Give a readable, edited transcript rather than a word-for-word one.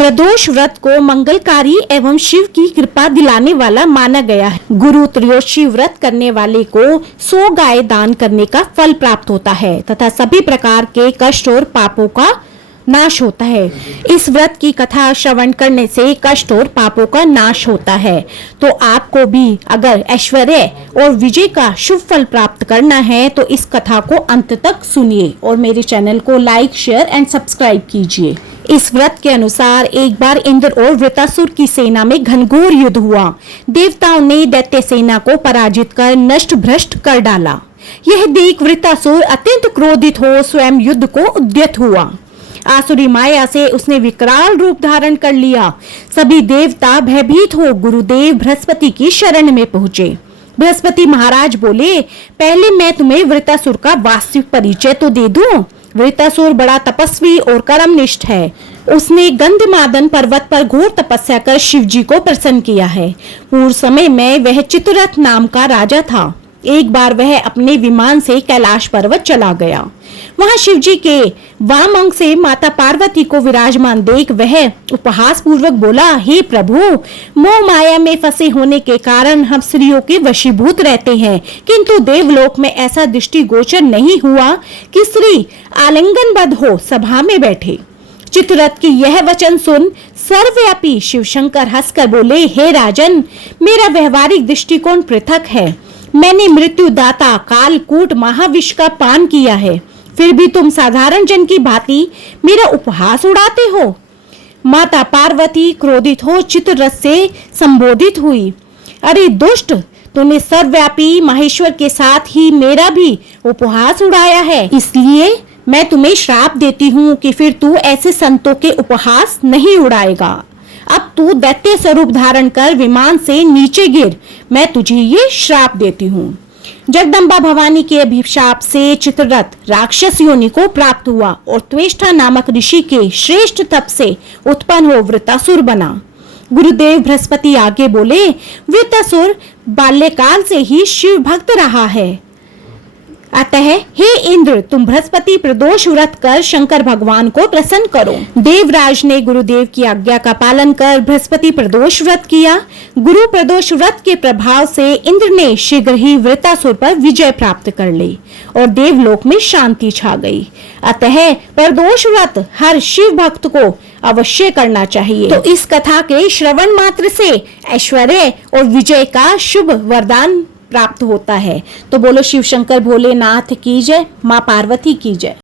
प्रदोष व्रत को मंगलकारी एवं शिव की कृपा दिलाने वाला माना गया है। गुरु त्रयोदशी व्रत करने वाले को 100 गाय दान करने का फल प्राप्त होता है तथा सभी प्रकार के कष्ट और पापों का नाश होता है। इस व्रत की कथा श्रवण करने से कष्ट और पापों का नाश होता है। तो आपको भी अगर ऐश्वर्य और विजय का शुभ फल प्राप्त करना है तो इस कथा को अंत तक सुनिए और मेरे चैनल को लाइक, शेयर एंड सब्सक्राइब कीजिए। इस व्रत के अनुसार एक बार इंद्र और वृतासुर की सेना में घनघोर युद्ध हुआ। देवताओं ने दैत्य सेना को पराजित कर नष्ट भ्रष्ट कर डाला। यह देख वृतासुर अत्यंत क्रोधित हो स्वयं युद्ध को उद्यत हुआ। आसुरी माया से उसने विकराल रूप धारण कर लिया। सभी देवता भयभीत हो गुरुदेव बृहस्पति की शरण में पहुंचे। बृहस्पति महाराज बोले, पहले मैं तुम्हें वृतासुर का वास्तविक परिचय तो दे दूं। वृतासुर बड़ा तपस्वी और कर्मनिष्ठ है। उसने गंधमादन पर्वत पर घोर तपस्या कर शिव जी को प्रसन्न किया है। पूर्व समय में वह चित्ररथ नाम का राजा था। एक बार वह अपने विमान से कैलाश पर्वत चला गया। वहां शिव जी के वाम अंग से माता पार्वती को विराजमान देख वह उपहास पूर्वक बोला, हे प्रभु, मोह माया में फंसे होने के कारण हम स्त्रियों के वशीभूत रहते हैं, किंतु देवलोक में ऐसा दृष्टि गोचर नहीं हुआ कि स्त्री आलिंगनबद्ध हो सभा में बैठे। चित्ररथ की यह वचन सुन सर्वव्यापी शिव शंकर हंसकर बोले, हे राजन, मेरा व्यवहारिक दृष्टिकोण पृथक है। मैंने मृत्युदाता कालकूट महाविष का पान किया है, फिर भी तुम साधारण जन की भांति मेरा उपहास उड़ाते हो। माता पार्वती क्रोधित हो चित्ररथ से संबोधित हुई, अरे दुष्ट, तूने सर्वव्यापी महेश्वर के साथ ही मेरा भी उपहास उड़ाया है, इसलिए मैं तुम्हें श्राप देती हूँ कि फिर तू ऐसे संतों के उपहास नहीं उड़ाएगा। अब तू दैत्य स्वरूप धारण कर विमान से नीचे गिर, मैं तुझे ये श्राप देती हूँ। जगदम्बा भवानी के अभिशाप से चित्ररथ राक्षस योनि को प्राप्त हुआ और त्वेष्टा नामक ऋषि के श्रेष्ठ तप से उत्पन्न हो वृतासुर बना। गुरुदेव बृहस्पति आगे बोले, वृतासुर बाल्यकाल से ही शिव भक्त रहा है, अतः हे इंद्र, तुम बृहस्पति प्रदोष व्रत कर शंकर भगवान को प्रसन्न करो। देवराज ने गुरुदेव की आज्ञा का पालन कर बृहस्पति प्रदोष व्रत किया। गुरु प्रदोष व्रत के प्रभाव से इंद्र ने शीघ्र ही वृतासुर पर विजय प्राप्त कर ली और देवलोक में शांति छा गई। अतः प्रदोष व्रत हर शिव भक्त को अवश्य करना चाहिए। तो इस कथा के श्रवण मात्र से ऐश्वर्य और विजय का शुभ वरदान प्राप्त होता है। तो बोलो शिव शंकर भोलेनाथ की जय, माँ पार्वती की जय।